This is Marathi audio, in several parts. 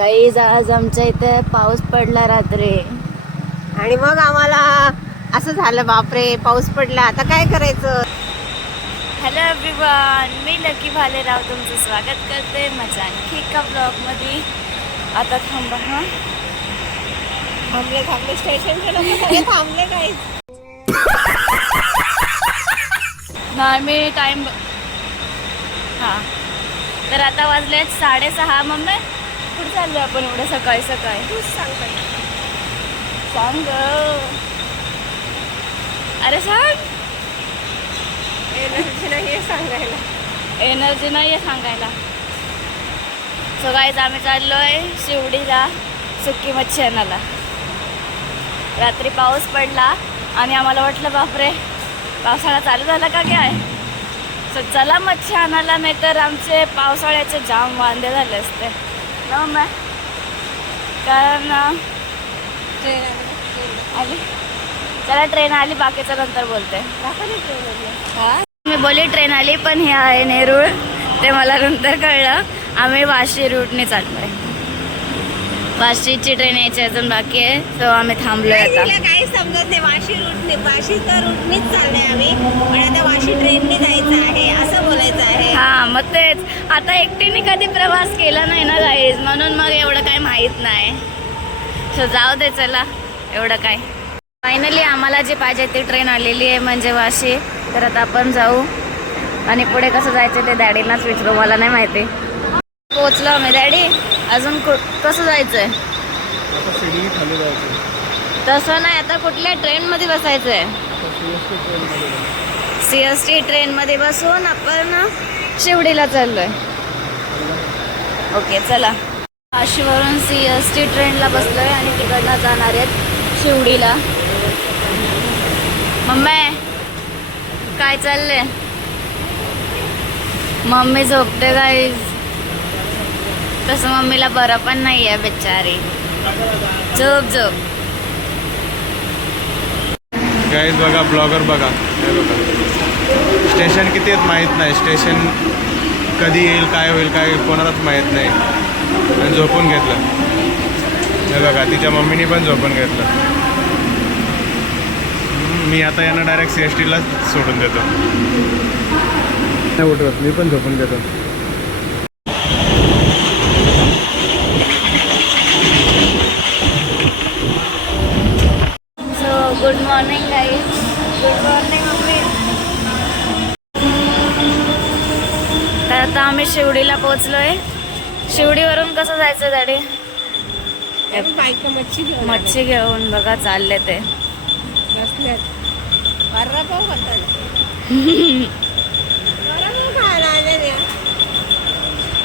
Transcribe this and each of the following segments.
गाईज आज आमच्या इथे पाऊस पडला रात्री. आणि मग आम्हाला असं झालं बापरे पाऊस पडला. आता काय करायचं? हॅलो एव्हरीवन मी लकी भालेराव तुमचं स्वागत करते माझ्या आणखी एका ब्लॉगमध्ये आता थांबा हां? थांबले थांबले सगळे थांबले काय नाही मी टाईम हां. तर आता वाजले साडेसहा मम्मी? कुठे चाललो आपण एवढं सकाळी सकाळी? तूच सांग. सांग. अरे सांग. एनर्जी नाही हे सांगायला. एनर्जी नाही आहे सांगायला. सो गाईज आम्ही चाललोय शिवडीला सुकी मच्छी आणायला. रात्री पाऊस पडला आणि आम्हाला वाटलं बापरे पावसाळा चालू झाला का काय? सो चला मच्छी आणायला नाही तर आमचे पावसाळ्याचे जाम वांदे झाले असते. ना मग कारण आली. चला ट्रेन आली बाकीचं नंतर बोलते. मी बोली ट्रेन आली पण हे आहे नेरूळ. ते मला नंतर कळलं. आम्ही वाशी रूटने चाललोय. वाशीची ट्रेन यायची अजून बाकी आहे. सो आम्ही थांबलोय नाही, आता. काही समजत नाही. वाशी रूटने वाशी तर रूटनीच चाललोय आम्ही. पण आता वाशी ट्रेनने जायचं आहे असं बोलायचं आहे. हा मग तेच. आता एकटीने कधी प्रवास केला नाही ना गाईज म्हणून मग एवढं काही माहीत नाही. सो जाऊ दे चला. एवढं काय. फायनली आम्हाला जे पाहिजे ती ट्रेन आलेली आहे म्हणजे वाशी. तर आता आपण जाऊ. आणि पुढे कसं जायचं ते डॅडीलाच विचारू मला नाही माहिती. पोचलो आम्ही. डॅडी अजून कु कसं जायचंय? आता शिर्डी खाली जायचं. तसं नाही आता कुठल्या ट्रेनमध्ये बसायचंय? आता सीएसटी ट्रेनमध्ये जायचं. सी एस टी ट्रेनमध्ये बसून आपण शिवडीला चाललोय. ओके चला. वाशीवरून सी एस टी ट्रेनला बसलोय आणि तिकडनं जाणार आहेत शिवडीला मम्मी काय चाललंय? मम्मी झोपते काय तसं मम्मीला बरं पण नाही आहे बिचारी. झोप झोप. गाईज बघा ब्लॉगर बघा. हे बघा. स्टेशन किती आहेत माहीत नाही. स्टेशन कधी येईल काय होईल काय कोणालाच माहीत नाही. आणि झोपून घेतलं. हे बघा तिच्या मम्मीने पण झोपून घेतलं. मी आता यांना डायरेक्ट सी एस टीलाच सोडून देतो. नाही उठवत मी पण झोपून घेतो so good morning guys good morning mummy तर आता आम्ही शिवडीला पोहोचलोय. शिवडीवरून कसं जायचं गाडी? मच्छी. मच्छी घेऊन बघा चालले ते.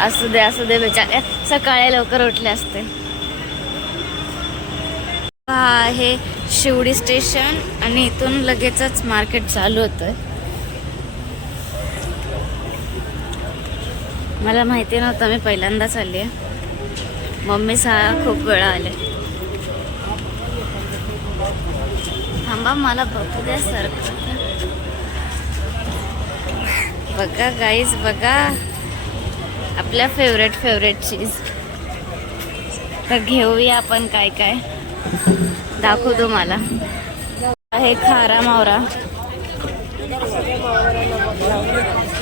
असू दे असू दे बेचारे. सकाळी लवकर उठले असते. हा आहे शिवडी स्टेशन आणि इथून लगेचच मार्केट चालू होतंय. मला माहिती नव्हतं मी पहिल्यांदाच आली आहे मम्मी सा खूप वेळा आले. थांबा मला बघू द्या सर बघा गाईज बघा. आपल्या फेवरेट फेवरेट चीज तर घेऊया आपण काय काय. दाखवू तुम्हाला. आहे खारा मावरा.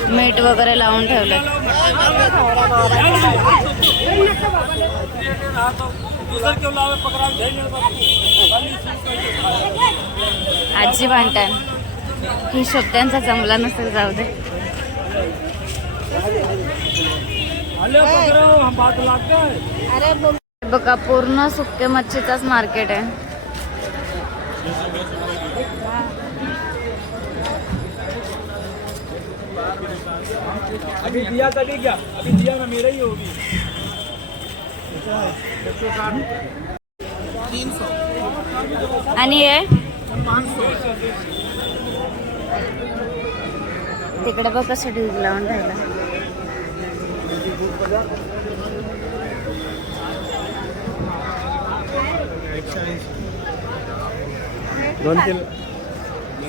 मीठ वगैरे लावून ठेवलं आजी भांडण ही शब्दांचा जमला नसेल जाऊ दे. अरे बघा पूर्ण सुके मच्छीचाच मार्केट आहे. अभी दिया तभी क्या अभी दिया ना मेरा ही होगी। आणि हे? तिकडे बघ कसं ढीग लावून राहिला. दोन किलो.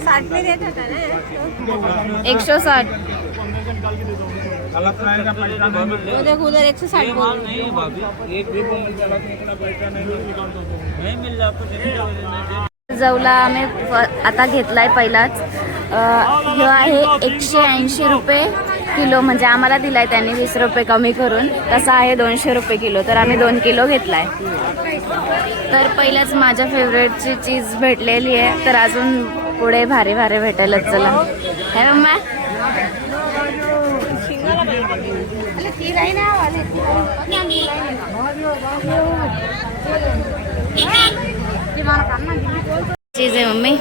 साठने देत होता ना एकशे साठ. उधर उधर एक सौ साठ बोल रहे हैं। जवला आम्ही आता घेतलाय पहिलाच. ह्यो आहे एकशे ऐंशी रुपये किलो म्हणजे आम्हाला दिलाय त्यांनी वीस रुपये कमी करून. तसा आहे दोनशे रुपये किलो तर आम्ही दोन किलो घेतलाय. तर पहिलाच माझ्या फेवरेटची चीज भेटलेली आहे तर अजून पुढे भारी भारी भेटायलाच चला. हे मम्मा चीज है मम्मी।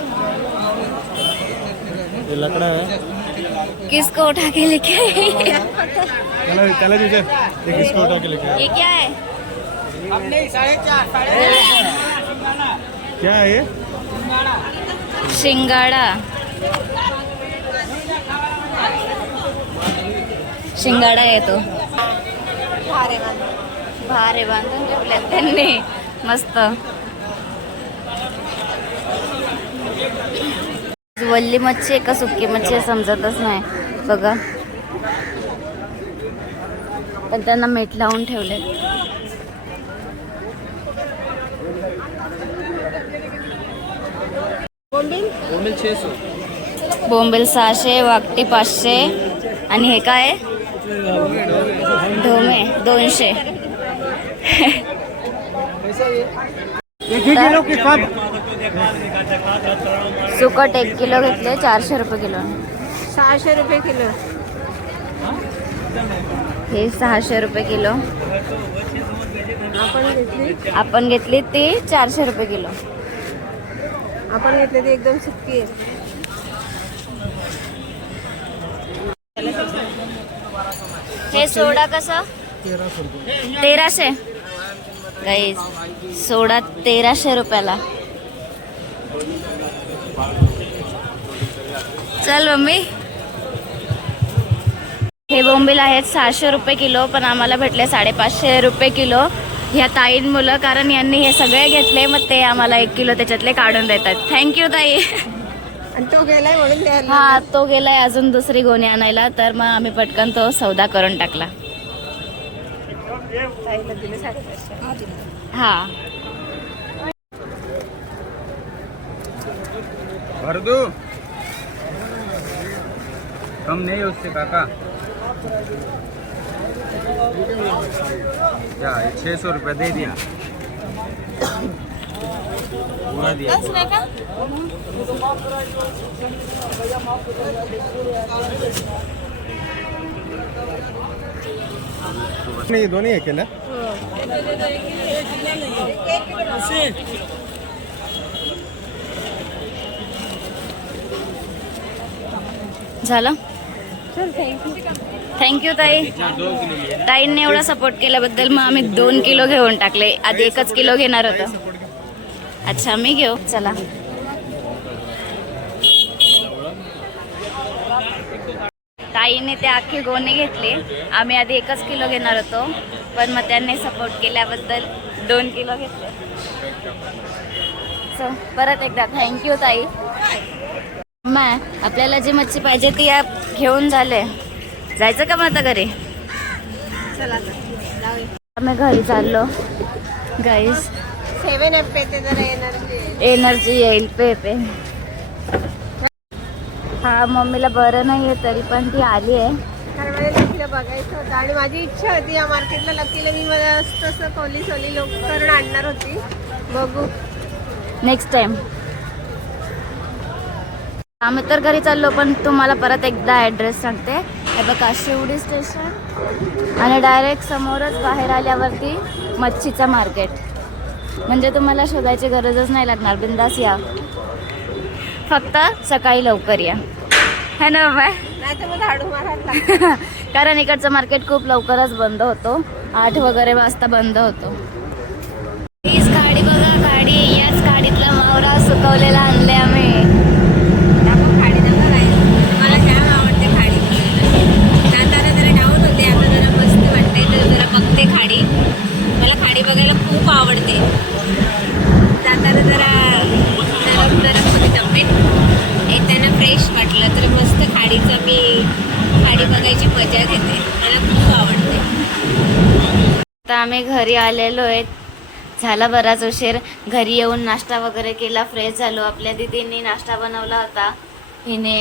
हे लकडा आहे किसको उठा के लेके आई? त्याला त्याला विचार ते किसको उठा के लेके आया? ये क्या है? क्या आहे हे? शिंगाडा भारे बांधून. ठेवल्यात त्यांनी. मस्त. वल्ली मच्छी आहे का सुकी मच्छी आहे समजतच नाही. बघा. पण त्यांना मीठ लावून ठेवले बोंबील सहाशे वाकटी पाचशे. आणि हे काय? आहे? ढोमे दोनशे सुकट एक किलो घेतले चारशे रुपये किलो. सहाशे रुपये किलो. हे सहाशे रुपये किलो. आपण घेतली? आपण घेतली ती चारशे रुपये किलो. आपण घेतली ती एकदम सुकी आहे. हे सोडा कसं? तेराशे. गाईज सोडा तेराशे रुपयाला. चल मम्मी. हे बोंबील आहेत सहाशे रुपये किलो पण आम्हाला भेटले साडेपाचशे रुपये किलो. ह्या ताईन मुलं कारण यांनी हे सगळे घेतले मग ते आम्हाला एक किलो त्याच्यातले काढून देतात. थँक्यू ताई. तो गेलाय म्हणून हा तो गेलाय अजून दुसरी गोणी आणायला तर मग आम्ही पटकन तो सौदा करून टाकला. हा भर दो कम नहीं उससे काका. क्या छः सौ रुपया दे दिया. नाही दोन्ही हे केलं झालं? थँक्यू ताई. ताईंनी एवढा सपोर्ट केल्याबद्दल मग आम्ही दोन किलो घेऊन टाकले. आधी एकच किलो घेणार होतो. अच्छा मी घेऊ. चला. ताईने ते अख्खी गोणी घेतली. आम्ही आधी एकच किलो घेणार होतो पण मग त्यांनी सपोर्ट केल्याबद्दल दोन किलो घेतले. सो परत एकदा थँक्यू ताई. माय आपल्याला जी मच्छी पाहिजे ती घेऊन झाले. जायचं का मग आता घरी? चला आम्ही घरी चाललो. गाईस सेवन एफ पेते जरा एनर्जी एनर्जी येईल पे पे. हा मम्मीला बरं नाही आहे तरी पण ती आली आहे. कारण मला लकीला बघायचं होतं आणि माझी इच्छा होती या मार्केटला लकीला मी मला असं तसं कोली सोली लोक करून आणणार होती. बघू. नेक्स्ट टाइम आम्ही तर घरी चाललो पण तुम्हाला परत एकदा ॲड्रेस सांगते. हे बघा शिवडी स्टेशन आणि डायरेक्ट समोरच बाहेर आल्यावरती मच्छीचं मार्केट म्हणजे तुम्हाला शोधायची गरजच नाही लागणार. बिंदास या. फक्त सकाळी लवकर या. है ना लागतं. कारण इकडचं मार्केट खूप लवकरच बंद होतो. आठ वगैरे वाजता बंद होतो. हीच गाडी बघा गाडी. याच गाडीतला मावरा सुकवलेला आणले आम्ही. आवडते. जाताना जरा नरम नरम होती तब्येत येताना फ्रेश वाटलं तर मस्त खाडीचं मी खाडी बघायची मजा घेते. मला खूप आवडते. आता आम्ही घरी आलेलो आहेत झाला बराच उशीर. घरी येऊन नाश्ता वगैरे केला फ्रेश झालो. आपल्या दिदींनी नाश्ता बनवला होता. हिने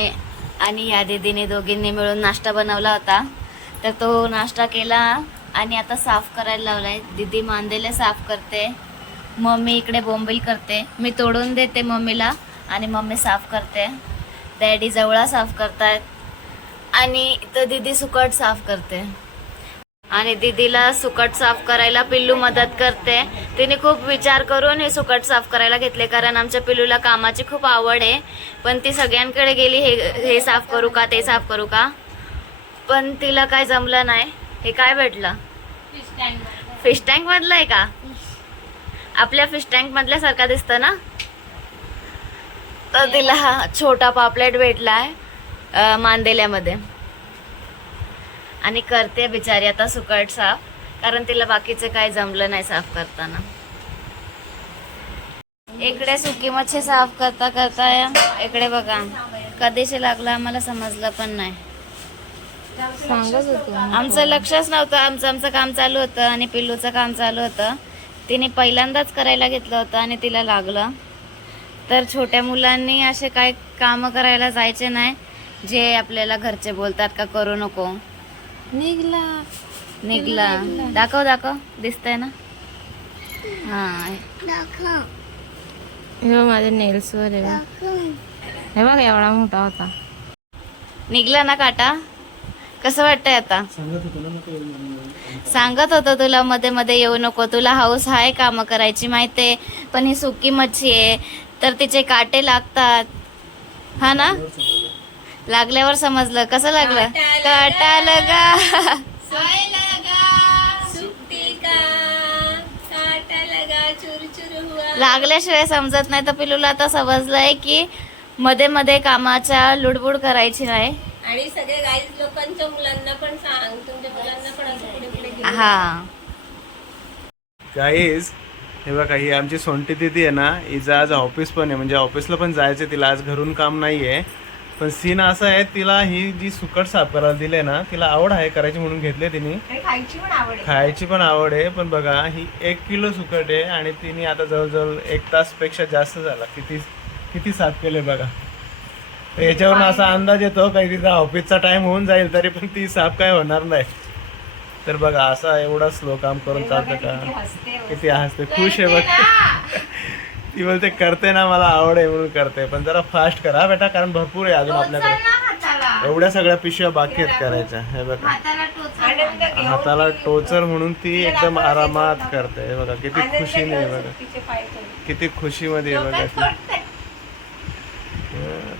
आणि या दिदीने दोघींनी मिळून नाश्ता बनवला होता. तर तो नाश्ता केला. आणि आता साफ करायला लावलाय. दिदी मांदेले साफ करते. मम्मी इकडे बोंबील करते. मी तोडून देते मम्मीला आणि मम्मी साफ करते. डॅडी जवळा साफ करतायत. आणि इथं दिदी सुकट साफ करते. आणि दीदीला सुकट साफ करायला पिल्लू मदत करते. तिने खूप विचार करून हे सुकट साफ करायला घेतले कारण आमच्या पिल्लूला कामाची खूप आवड आहे. पण ती सगळ्यांकडे गेली हे हे साफ करू का ते साफ करू का? पण तिला काय जमलं नाही. हे काय भेटलं? फिश टँक मधलं. आहे का? आपल्या फिश टँक मधल्यासारखा दिसतं ना? तर तिला हा छोटा पापलेट भेटलाय अं, मांदेल्यामध्ये. आणि करते बिचारी आता सुकट साफ कारण तिला बाकीचे काय जमलं नाही साफ करताना. इकडे सुकी मच्छी साफ करता करता इकडे बघा. कधीशी लागलं आम्हाला समजलं पण नाही. सांगत होते आमचं लक्षच नव्हतं. आमचं आमचं काम चालू होतं आणि पिल्लूचं काम चालू होतं. तिने पहिल्यांदाच करायला घेतलं होतं आणि तिला लागलं. तर छोट्या मुलांनी असे काय कामं करायला जायचे नाही जे आपल्याला घरचे बोलतात का करू नको. निघला. निघला. दाखव दाखव. दिसतंय ना? हा. हे माझ्या नेल्स वर आहे. हे बघ एवढा मोठा होता. निघला ना काटा? कसं वाटतंय आता? सांगत होतो तुला मध्ये मध्ये येऊ नको तुला हाऊस आहे कामं करायची माहितीये पण ही सुकी मच्छी आहे तर तिचे काटे लागतात. हा ना? लागल्यावर समजलं. कसं लागलं? काटा लगा. सुट्टी का? काटा लगा चुर चुर हुआ. लागल्याशिवाय समजत नाही तर पिलूला आता समजलंय की मध्ये मध्ये कामाच्या लुडबुड करायची नाही. आणि सगळे गाईज लोकांच्या मुलांना पण सांग तुमच्या मुलांना पण असं पुढे पुढे घेऊन हा. गाईज हे बघा ही आमची सोंटी दिदी आहे ना हिचं आज ऑफिस पण आहे. म्हणजे ऑफिसला पण जायचं तिला. आज घरून काम नाही आहे पण सीन असं आहे तिला ही जी सुकट साफ करायला दिली ना तिला आवड आहे करायची म्हणून घेतले तिने. खायची पण आवड आहे. पण बघा ही एक किलो सुकट आहे आणि तिने आता जवळजवळ एक तासपेक्षा जास्त झाला. किती किती साफ केले बघा. याच्यावरून असा अंदाज येतो काही तिचा ऑफिसचा टाइम होऊन जाईल तरी पण ती साफ काय होणार नाही. तर बघा असा एवढा स्लो काम करून चालतं का? किती हसते खुश आहे बघ. ती बोलते करते ना मला आवड आहे म्हणून करते. पण जरा फास्ट करा बेटा कारण भरपूर आहे अजून आपल्याकडे. एवढ्या सगळ्या पिशव्या बाकी आहेत करायच्या. हे बघा. हाताला टोचर म्हणून. ती एकदम आरामात करते. हे बघा किती खुशीने बघा. किती खुशीमध्ये आहे बघा. ती हं,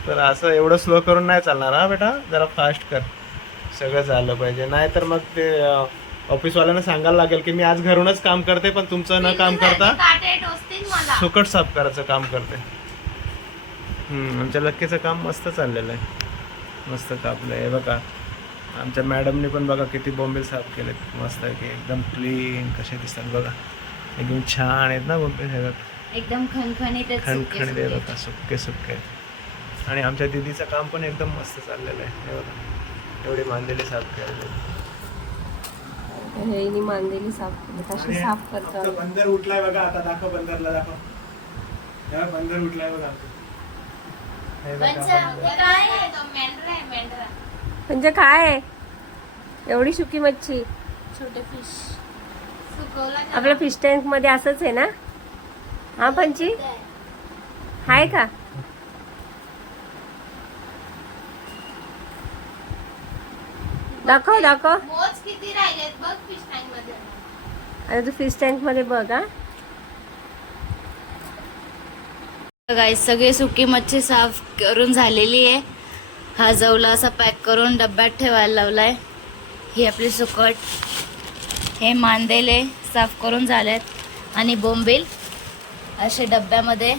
तर असं एवढं स्लो करून नाही चालणार हा बेटा? जरा फास्ट कर. सगळं झालं पाहिजे. नाही तर मग ते ऑफिसवाल्यांना सांगायला लागेल की मी आज घरूनच काम करते पण तुमचं न काम करता सुकट साफ करायचं काम करते. आमच्या लक्कीचं काम मस्त चाललेलं आहे. मस्त कापलं आहे. बघा आमच्या मॅडमने पण बघा किती बोंबील साफ केलेत. मस्त आहे की एकदम क्लीन कसे दिसतात बघा. एकदम छान आहेत ना हे बघा एकदम खणखणीत खणखणीत सुके सुके. आणि आमच्या दिदीचं काम पण एकदम मस्त चाललेलं आहे. हे बघा. एवढे मांदेले साफ केलेले हे मांदेली साफ कशी साफ करतो बंदर उठलाय बघा. आता दाखव बंदरला दाखव. बंदर उठलाय बघा. म्हणजे काय आहे? एवढी सुकी मच्छी. छोटे फिश आपल्या फिश टँकमध्ये असंच आहे ना? हा पंची? हाय का? दाखव दाखव. मोज किती राहिलेत बघ फिश टँकमध्ये. आता तू फिश टँकमध्ये बघ हा. गाईस सगळी सुकी मच्छी साफ करून झालेली आहे. हा जवला असा पॅक करून डब्यात ठेवायला लावलाय. ही आपली सुकट. हे मांदेले साफ करून झालेत. आणि बोंबील असे डब्यामध्ये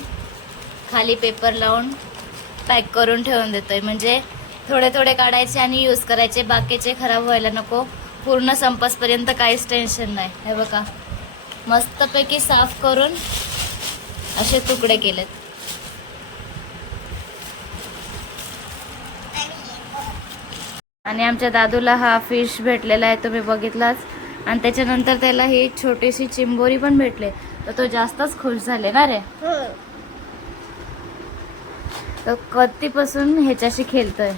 खाली पेपर लावून पॅक करून ठेवून देतोय. म्हणजे थोडे थोडे काढायचे आणि यूज करायचे. बाकीचे खराब व्हायला नको. पूर्ण संपसपर्यंत काहीच टेन्शन नाही. हे बघा. मस्तपैकी साफ करून असे तुकडे केलेत. आणि आमच्या दादूला हा फिश भेटलेला आहे. तुम्ही बघितलाच. आणि त्याच्यानंतर त्याला ही छोटीशी चिंबोरी पण भेटले. तर तो जास्तच खुश झाले ना रे? तो कधीपासून ह्याच्याशी खेळतोय?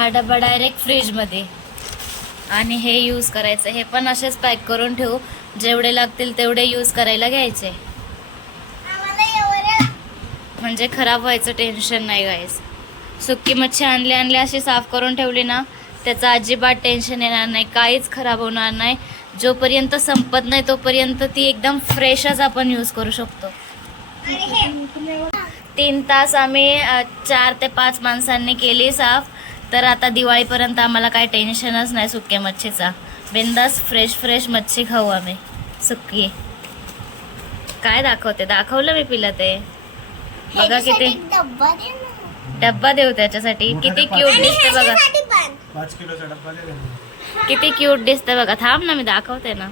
हा डबा डायरेक्ट फ्रीजमध्ये. आणि हे यूज करायचं. हे पण असेच पॅक करून ठेवू. जेवढे लागतील तेवढे यूज करायला घ्यायचे. म्हणजे खराब व्हायचं टेन्शन नाही गाईस सुक्की मच्छी आणली आणली अशी साफ करून ठेवली ना त्याचं अजिबात टेन्शन येणार नाही. काहीच खराब होणार नाही. जोपर्यंत संपत नाही तोपर्यंत ती एकदम फ्रेशच आपण यूज करू शकतो. तीन तास आम्ही चार ते पाच माणसांनी केली साफ. तर आता दिवाळीपर्यंत आम्हाला काय टेन्शनच नाही सुक्या मच्छीचा. बिंदास फ्रेश फ्रेश मच्छी खाऊ आम्ही. सुक्की. काय दाखवते? दाखवलं मी पिला ते. बघा किती डब्बा देऊ त्याच्यासाठी. किती क्यूट दिसते बघा. पाच किलोचा डब्बा दे त्यांना. किती क्यूट दिसते बघा. थांब ना मी दाखवते ना.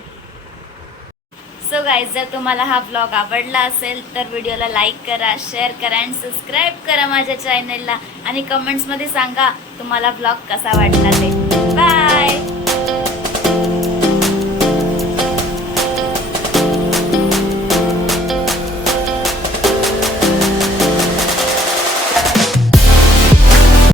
सो गाईज जर तुम्हाला हा ब्लॉग आवडला असेल तर व्हिडिओला लाईक करा शेअर करा अँड सबस्क्राईब करा माझ्या चॅनलला आणि कमेंट्समध्ये सांगा तुम्हाला ब्लॉग कसा वाटला ते.